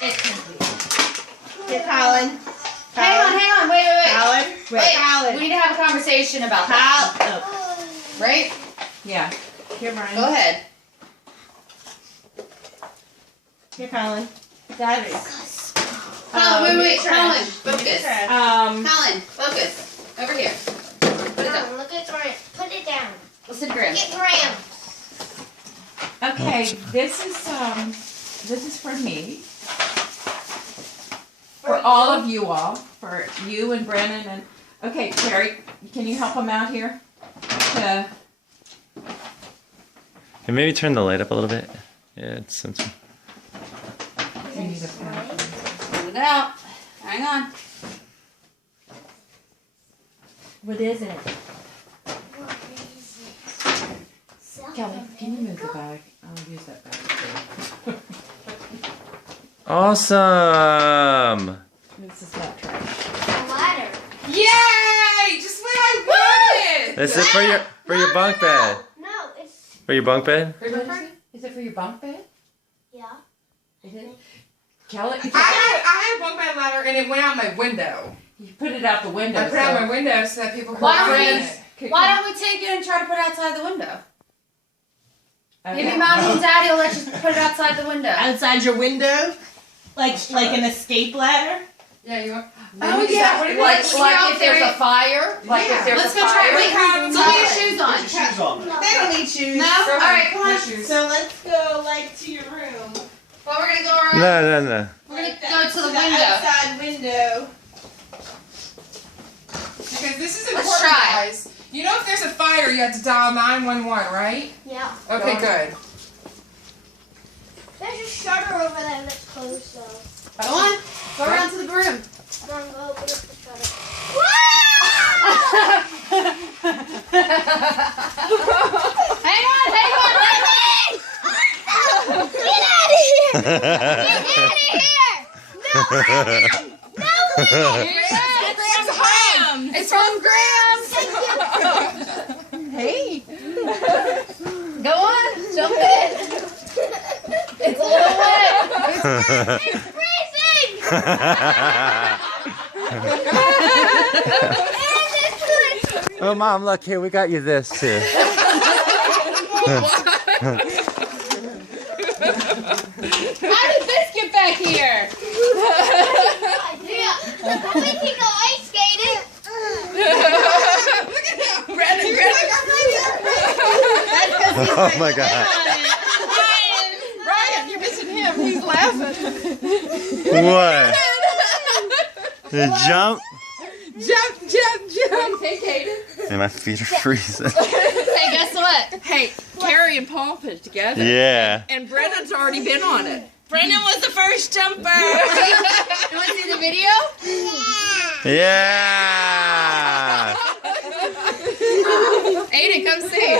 It can be. Here, Colin. Hang on, wait. Colin. Wait, Colin. we need to have a conversation about that. Oh. Right? Yeah. Here, Brian. Go ahead. Here, Colin. That is. Wait, Colin, focus. Colin, focus. Over here. Put it up. Look at Graham. Put it down. Listen to Graham. Look at Graham. Okay, this is for me. For all of you all. For you and Brennan and okay, Carrie, can you help them out here? And maybe turn the light up a little bit. Yeah, it's sensitive. We need a pen. Pull it out. Hang on. What is it? What is it? Kelly, can you move the bag? I'll use that bag too. Awesome! This is not trash. A ladder. Yay! Just what I wanted! This is for your bunk bed. No, it's For your bunk bed? Is it for your bunk bed? yeah. Is it? Kelly, I had a bunk bed ladder and it went out my window. you put it out the window. I put it out my window so that people could Why don't find we- it. Why don't we take it and try to put it outside the window? Okay. Maybe Mommy and Daddy will let you put it outside the window. Outside your window? Like an escape ladder? Yeah, you want. Oh, Is that what it Like is? if there's a fire. Like if there's Let's a go try. fire. Wait, so put your shoes on. Shoes on. They don't need shoes. No? Alright, come on. Shoes. So let's go to your room. Well, we're gonna go around. No. We're gonna Like go that, to the window. outside window. Because this is Let's important, try. guys. You know if there's a fire, you have to dial 911, right? Yeah. Okay, good. There's a shutter over there that's closed though. Go on. Go around to the room. Come on, go open up the shutter. Hang on. Get out of here! Get out of here! No! It's from Graham. Hey. Go on. Jump in. It's a little wet. It's freezing! Oh, Mom, look here. We got you this too. How did this get back here? Yeah. We can go ice skating. Oh my God. Ryan, you're missing him. He's laughing. What? The jump? Jump. Hey, Kaden. And my feet are freezing. Hey, guess what? Hey, Carrie and Paul put it together. Yeah. And Brendan's already been on it. Brendan was the first jumper. You want to see the video? Yeah. Aiden, come see.